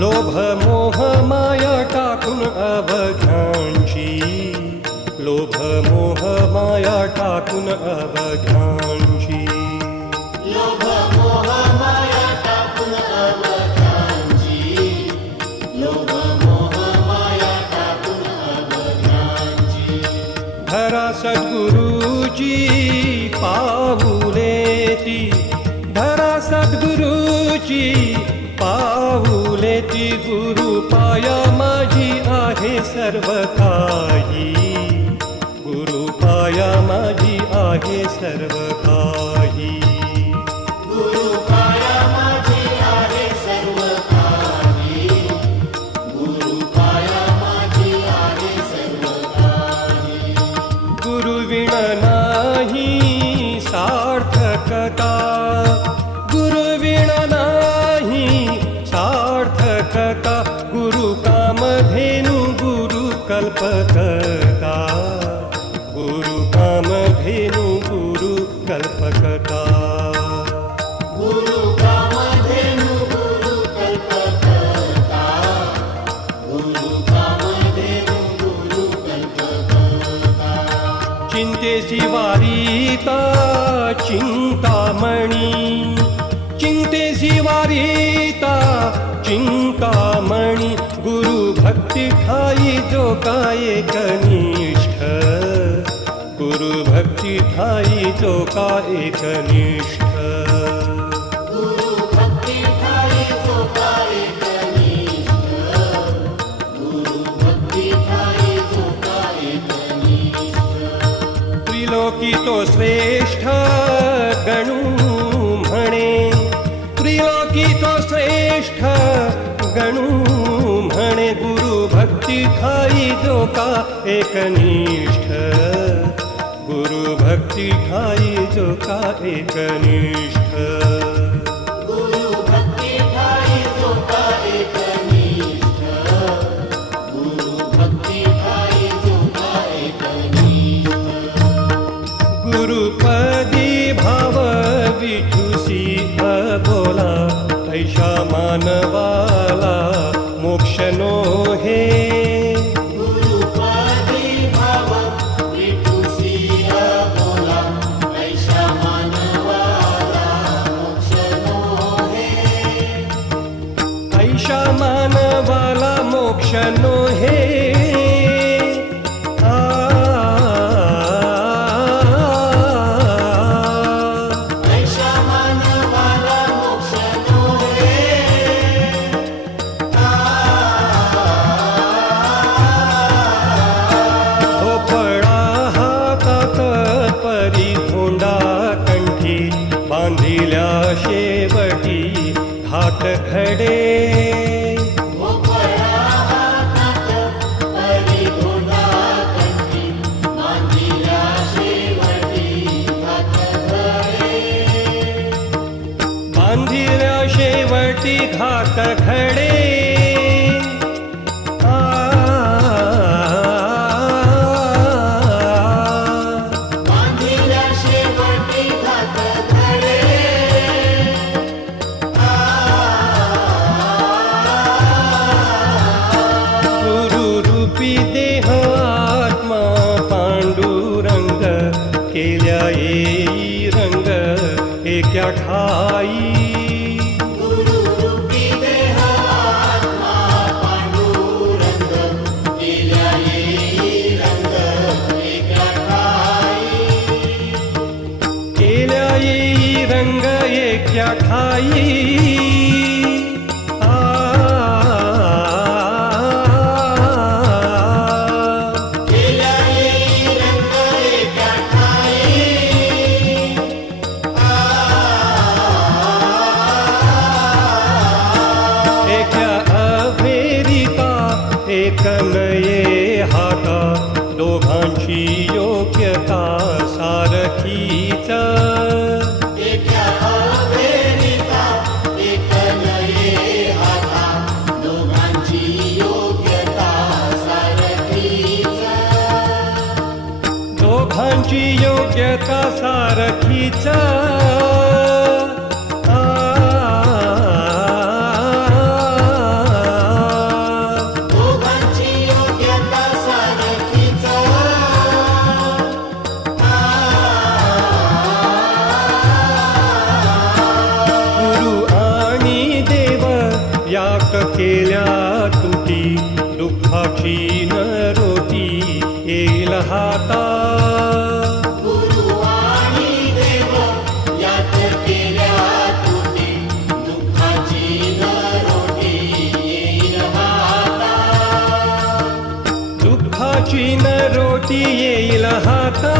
लोभ मोह माया टाकून अवघ्यांची, लोभ मोह माया टाकून अवघ्यांची, लोभ मोह माया टाकून अवघ्यांची, लोभ मोह माया टाकून अवघ्यांची. धरा सद्गुरुची पाऊले ती, धरा सद्गुरुची पाऊले ती. गुरु पाया माझी आहे सर्व काही, गुरु पाया माझी आहे सर्व काही. गुरु पाया माझी आहे सर्व काही, गुरु पाया माझी आहे सर्व काही. गुरु विण नाही सार्थकता, गुरु विण नाही सार्थकता. गुरु कामधेनु गुरु कल्पकता, गुरु कामधेनु गुरु कल्पकता. गुरु कामधेनु गुरु कल्पकता, गुरु कामधेनु गुरु कल्पकता. चिंतेची वारीता चिंतामणी, चिंतेची वारीता चिंतामणी. गुरु भक्ती ठाई जो का एकनिष्ठ, गुरु भक्ती ठाई जो का एकनिष्ठ. गुरु भक्ती ठाई जो का एकनिष्ठ, गुरु भक्ती ठाई जो का एकनिष्ठ. त्रिलोकी तो श्रेष्ठ गणू म्हणे, त्रिलोकी तो श्रेष्ठ गणू म्हणे. गुरु भक्ती ठाई जो का एकनिष्ठ, गुरु भक्ती ठाई जो का एकनिष्ठ. गुरु भक्ती ठाई जो का एकनिष्ठ, गुरु भक्ती ठाई जो का एकनिष्ठ. गुरुपदी भाव विठुसी अबोला, ऐशा मानवाला मोक्ष नो हे. गुरुपदी भाव विठुसी अबोला, ऐशा मानवाला मोक्ष नो हे. ऐशा मानवाला मोक्ष नो हे. ऐशा मानवाला मोक्ष नो हे. भोपळा हातात परी धोंडा कंठी, बांधिल्या शेवटी घाट खडे. भोपळा हातात परी धोंडा कंठी, बांधिल्या शेवटी घाट खडे. बांधिल्या शेवटी घाट खडे. बांधिल्या शेवटी घाट खडे. गुरु रूपी देह आत्मा पांडुरंग, केल्या येई रंग एका ठाई. गुरु रूपी देह आत्मा पांडुरंग, केल्या येई रंग एका ठाई. केल्या येई रंग एका ठाई. केल्या येई रंग एका ठाई. एका अभेरिता एक नये हाता, दोघांची योग्यता सारखीच. एका अभेरिता एक नये हाता, दोघांची योग्यता सारखीच. दोघांची योग्यता सारखीच. दुःखाची न रोटी येईल हाता गुरु आणि देव यात केल्या तुटी दुःखाची न रोटी येईल हाता दुःखाची न रोटी येईल हाता